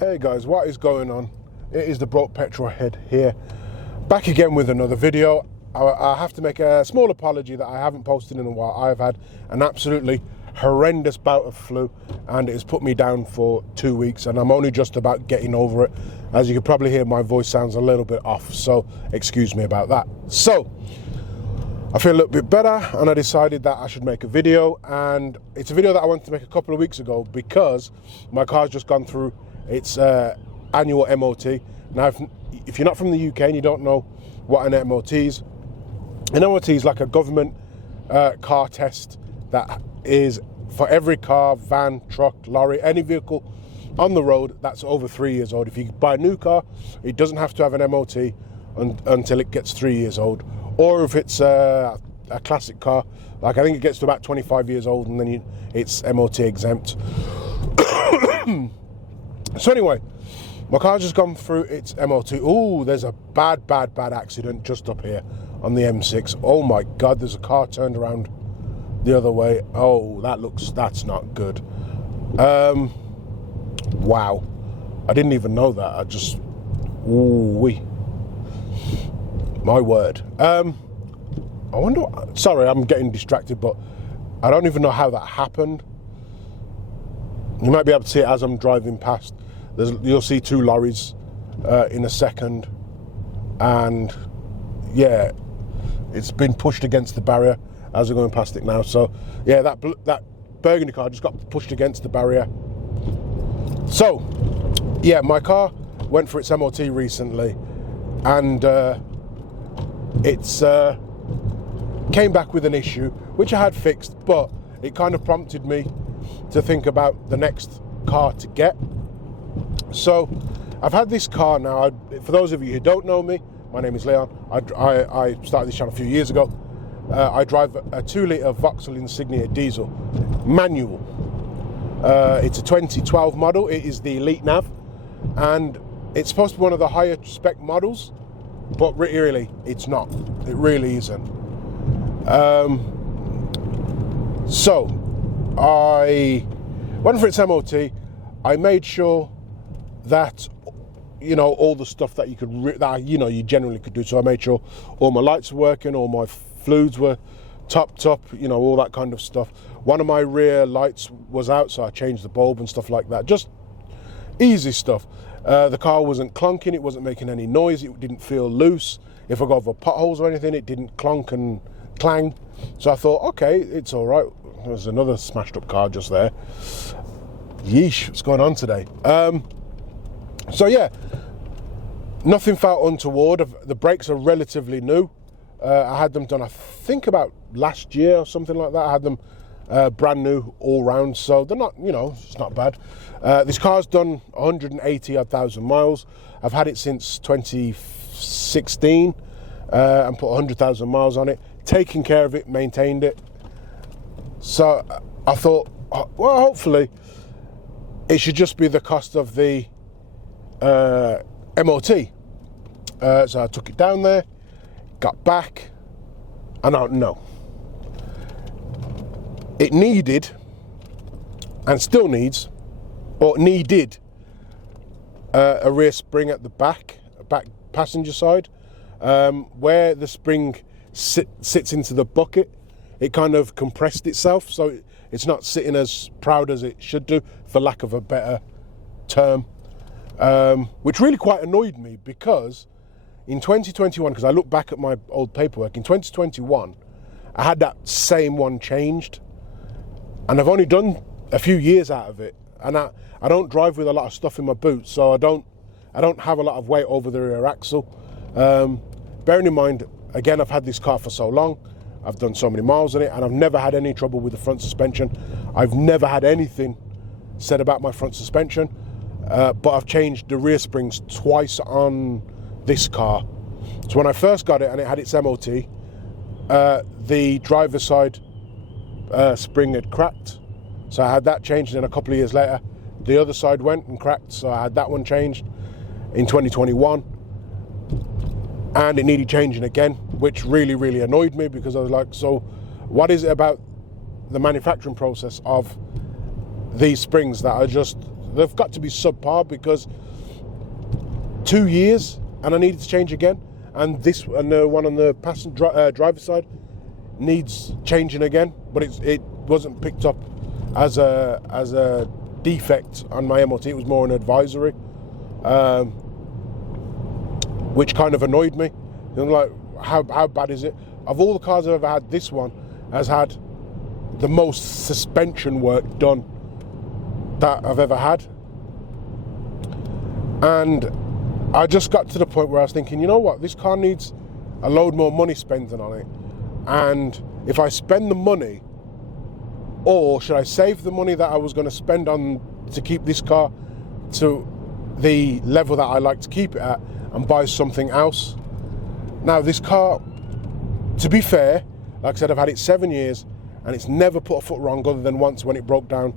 Hey guys, what is going on? It is the Broke Petrol Head here, back again with another video. I have to make a small apology that I haven't posted in a while. I've had an absolutely horrendous bout of flu and it has put me down for 2 weeks and I'm only just about getting over it. As you can probably hear, my voice sounds a little bit off, so excuse me about that. So I feel a little bit better and I decided that I should make a video, and it's a video that I wanted to make a couple of weeks ago because my car's just gone through its annual MOT. Now, if you're not from the UK and you don't know what an MOT is like a government car test that is for every car, van, truck, lorry, any vehicle on the road that's over 3 years old. If you buy a new car, it doesn't have to have an MOT until it gets 3 years old. Or if it's a classic car, like I think it gets to about 25 years old and then it's MOT exempt. So anyway, my car's just gone through its MOT. Ooh, there's a bad accident just up here on the M6. Oh my God, there's a car turned around the other way. Oh, that's not good. Wow. I didn't even know that. Ooh-wee. My word. I wonder, sorry, I'm getting distracted, but I don't even know how that happened. You might be able to see it as I'm driving past. You'll see two lorries in a second, and yeah, it's been pushed against the barrier as we're going past it now. So yeah, that burgundy car just got pushed against the barrier. So yeah, my car went for its MOT recently, and it's came back with an issue which I had fixed, but it kind of prompted me to think about the next car to get. So I've had this car now. For those of you who don't know me, my name is Leon. I started this channel a few years ago. I drive a 2-litre Vauxhall Insignia diesel manual. It's a 2012 model. It is the Elite Nav, and it's supposed to be one of the higher spec models, but really it's not. It really isn't. So I went for its MOT. I made sure that, you know, all the stuff that you generally could do. So I made sure all my lights were working, all my fluids were topped up, you know, all that kind of stuff. One of my rear lights was out, so I changed the bulb and stuff like that. Just easy stuff. The car wasn't clunking, it wasn't making any noise, it didn't feel loose. If I got over potholes or anything, it didn't clunk and clang. So I thought, okay, it's all right. There's another smashed up car just there. Yeesh, what's going on today? So yeah, nothing felt untoward. The brakes are relatively new. I had them done, I think, about last year or something like that. I had them brand new all round, so they're not, you know, it's not bad. This car's done 180,000 miles. I've had it since 2016 and put 100,000 miles on it, taken care of it, maintained it. So I thought, well, hopefully it should just be the cost of the MOT. So I took it down there, got back, and I don't know. It needed, and still needs, or needed, a rear spring at the back passenger side, where the spring sits into the bucket. It kind of compressed itself, so it's not sitting as proud as it should do, for lack of a better term, which really quite annoyed me, because in 2021, because I look back at my old paperwork, in 2021, I had that same one changed, and I've only done a few years out of it, and I don't drive with a lot of stuff in my boots, so I don't have a lot of weight over the rear axle. Bearing in mind, again, I've had this car for so long, I've done so many miles on it, and I've never had any trouble with the front suspension. I've never had anything said about my front suspension, but I've changed the rear springs twice on this car. So when I first got it and it had its MOT, the driver's side spring had cracked, so I had that changed, and then a couple of years later the other side went and cracked, so I had that one changed in 2021, and it needed changing again, which really annoyed me, because I was like, so what is it about the manufacturing process of these springs that are just they've got to be subpar, because 2 years and I needed to change again, and this and the one on the passenger driver's side needs changing again, but it wasn't picked up as a defect on my MOT. It was more an advisory, which kind of annoyed me. I'm like, how bad is it? Of all the cars I've ever had, this one has had the most suspension work done that I've ever had. And I just got to the point where I was thinking, you know what, this car needs a load more money spending on it. And if I spend the money, or should I save the money that I was going to spend on to keep this car to the level that I like to keep it at, and buy something else? Now, this car, to be fair, like I said, I've had it 7 years and it's never put a foot wrong, other than once when it broke down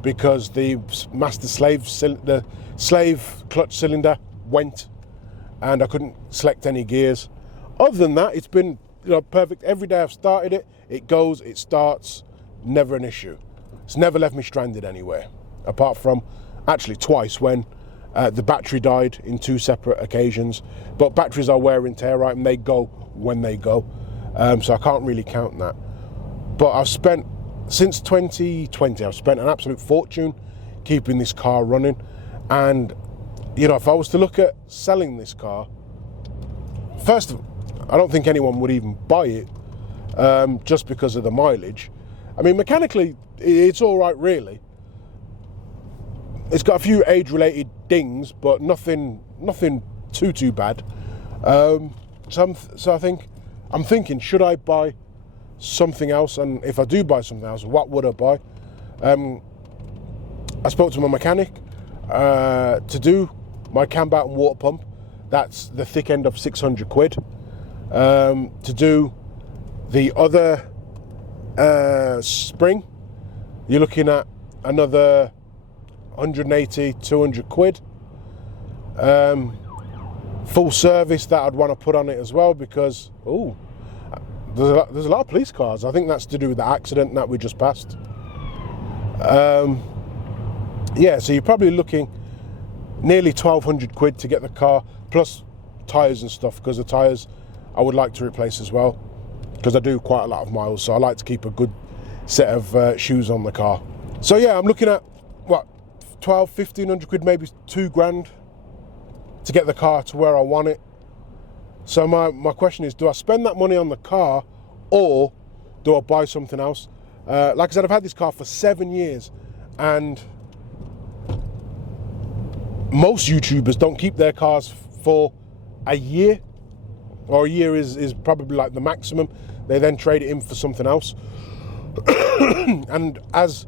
because the the slave clutch cylinder went and I couldn't select any gears. Other than that, it's been, you know, perfect. Every day I've started it, it goes, it starts, never an issue. It's never left me stranded anywhere, apart from actually twice when the battery died in 2 separate occasions. But batteries are wear and tear, right, and they go when they go, so I can't really count that. But I've spent, since 2020, I've spent an absolute fortune keeping this car running. And you know, if I was to look at selling this car, first of all, I don't think anyone would even buy it, just because of the mileage. I mean, mechanically, it's all right, really. It's got a few age-related dings, but nothing too bad. So I'm thinking, should I buy something else? And if I do buy something else, what would I buy? I spoke to my mechanic to do my cam out and water pump. That's the thick end of 600 quid. To do the other spring, you're looking at another 180, 200 quid. Full service that I'd want to put on it as well, because there's a lot of police cars. I think that's to do with the accident that we just passed. Yeah, so you're probably looking nearly 1,200 quid to get the car, plus tyres and stuff, because the tyres I would like to replace as well, because I do quite a lot of miles, so I like to keep a good set of shoes on the car. So yeah, I'm looking at, what, 1,100 quid, maybe 2 grand to get the car to where I want it. So my question is, do I spend that money on the car, or do I buy something else? Like I said, I've had this car for 7 years, and most YouTubers don't keep their cars for a year, or a year is probably like the maximum. They then trade it in for something else. And as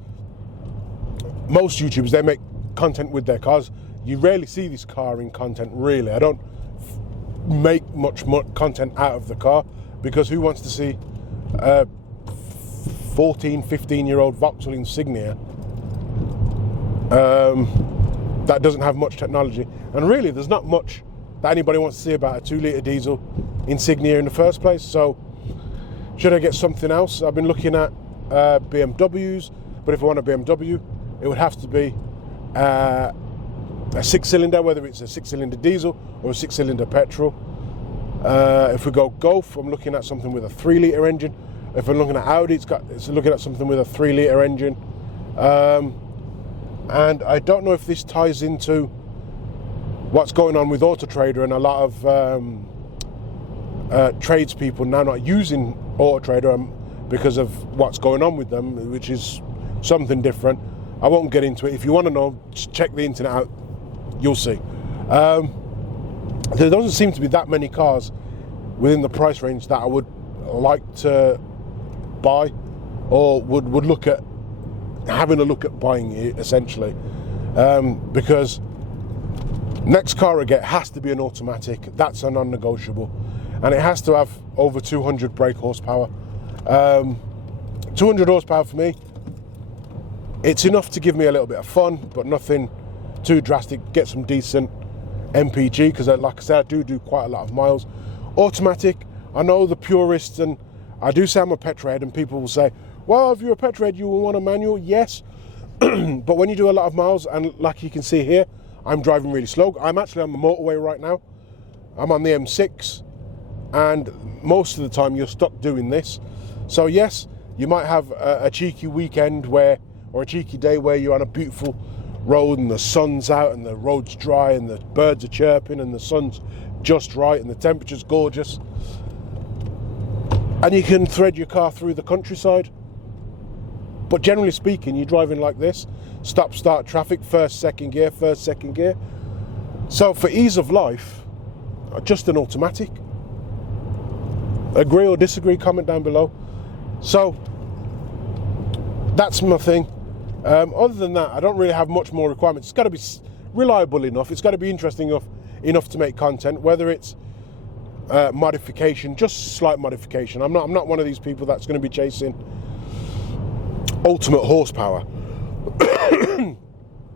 most YouTubers, they make content with their cars. You rarely see this car in content, really. I don't make much content out of the car, because who wants to see a 14, 15-year-old Vauxhall Insignia that doesn't have much technology? And really, there's not much that anybody wants to see about a 2-litre diesel Insignia in the first place. So should I get something else? I've been looking at BMWs, but if I want a BMW, it would have to be a 6-cylinder, whether it's a 6-cylinder diesel or a 6-cylinder petrol. If we go Golf, I'm looking at something with a 3-litre engine. If I'm looking at Audi, it's looking at something with a 3-litre engine. And I don't know if this ties into what's going on with Auto Trader, and a lot of tradespeople now not using Auto Trader because of what's going on with them, which is something different. I won't get into it. If you want to know, just check the internet out. You'll see. There doesn't seem to be that many cars within the price range that I would like to buy, or would look at having a look at buying it, essentially, because next car I get has to be an automatic. That's a non-negotiable, and it has to have over 200 brake horsepower. 200 horsepower for me, it's enough to give me a little bit of fun, but nothing too drastic. Get some decent MPG, because like I said, I do quite a lot of miles. Automatic, I know the purists, and I do say I'm a petrol head, and people will say, well, if you're a petrol head, you will want a manual. Yes, But when you do a lot of miles, and like you can see here, I'm driving really slow. I'm actually on the motorway right now. I'm on the M6, and most of the time you're stuck doing this. So yes, you might have a cheeky weekend or a cheeky day where you're on a beautiful road and the sun's out and the road's dry and the birds are chirping and the sun's just right and the temperature's gorgeous. And you can thread your car through the countryside. But generally speaking, you're driving like this, stop, start traffic, first, second gear. So for ease of life, just an automatic. Agree or disagree, comment down below. So that's my thing. Other than that, I don't really have much more requirements. It's got to be reliable enough. It's got to be interesting enough to make content, whether it's modification, just slight modification. I'm not one of these people that's going to be chasing ultimate horsepower,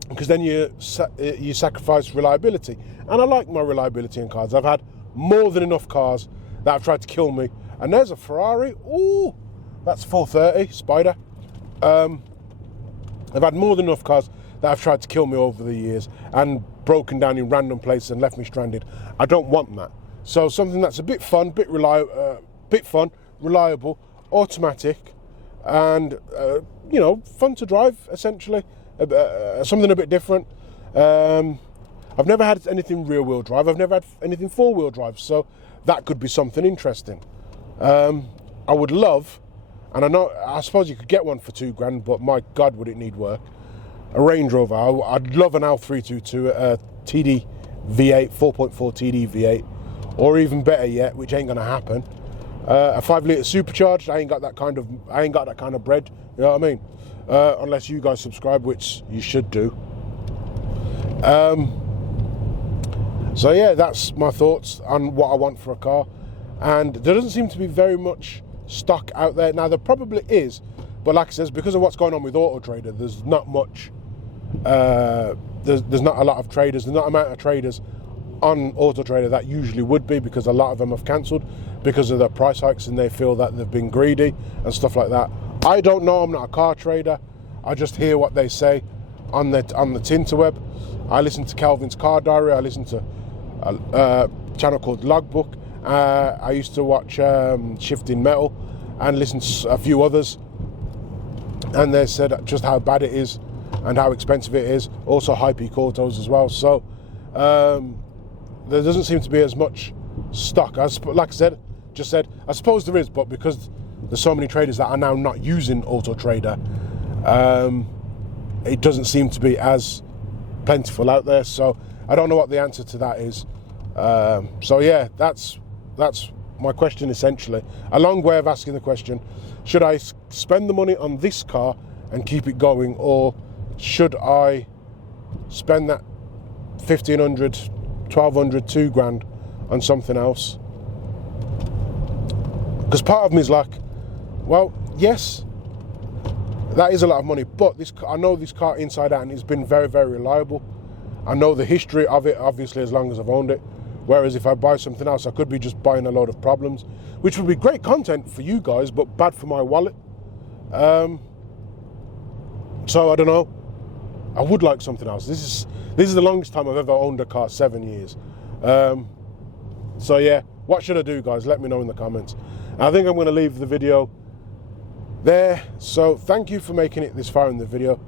because then you sacrifice reliability. And I like my reliability in cars. I've had more than enough cars that have tried to kill me. And there's a Ferrari. Ooh, that's 430 Spider. I've had more than enough cars that have tried to kill me over the years and broken down in random places and left me stranded. I don't want that. So something that's a bit fun, reliable, automatic, and you know, fun to drive, essentially. Something a bit different. I've never had anything rear wheel drive. I've never had anything four wheel drive, so that could be something interesting. I would love, and I suppose you could get one for £2,000, but my God, would it need work. A Range Rover. I'd love an L322, TD V8, 4.4 TD V8, or even better yet, which ain't gonna happen, a 5 litre supercharged. I ain't got that kind of bread. You know what I mean? Unless you guys subscribe, which you should do. So yeah, that's my thoughts on what I want for a car. And there doesn't seem to be very much stock out there. Now there probably is, but like I said, because of what's going on with Auto Trader, there's not much. There's not a lot of traders. There's not an amount of traders on Auto Trader that usually would be, because a lot of them have cancelled because of their price hikes and they feel that they've been greedy and stuff like that. I don't know. I'm not a car trader. I just hear what they say on the Tinterweb. I listen to Calvin's Car Diary. I listen to a channel called Logbook. I used to watch Shifting Metal and listen to a few others, and they said just how bad it is and how expensive it is. Also High Peak Autos as well. So there doesn't seem to be as much stock. Like I said, I suppose there is, but because there's so many traders that are now not using Auto Trader, it doesn't seem to be as plentiful out there. So I don't know what the answer to that is. So yeah, that's my question essentially. A long way of asking the question: should I spend the money on this car and keep it going, or should I spend that $1,500, $1,200, $2,000 on something else? Because part of me is like, well, yes, that is a lot of money, but I know this car inside out and it's been very, very reliable. I know the history of it, obviously, as long as I've owned it. Whereas if I buy something else, I could be just buying a load of problems, which would be great content for you guys, but bad for my wallet. So I don't know. I would like something else. This is the longest time I've ever owned a car, 7 years. So yeah, what should I do, guys? Let me know in the comments. I think I'm going to leave the video there. So thank you for making it this far in the video.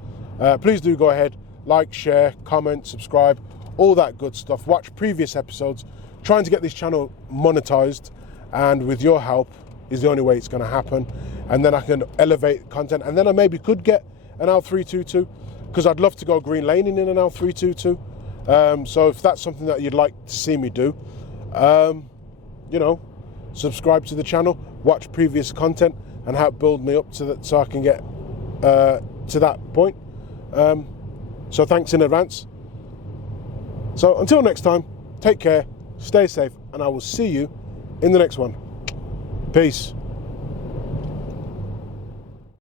Please do go ahead, like, share, comment, subscribe, all that good stuff. Watch previous episodes. Trying to get this channel monetized, and with your help is the only way it's going to happen. And then I can elevate content, and then I maybe could get an L322, because I'd love to go green laning in an L322. So if that's something that you'd like to see me do, you know, subscribe to the channel, watch previous content, and help build me up to that, so I can get to that point. So thanks in advance. So until next time, take care, stay safe, and I will see you in the next one. Peace.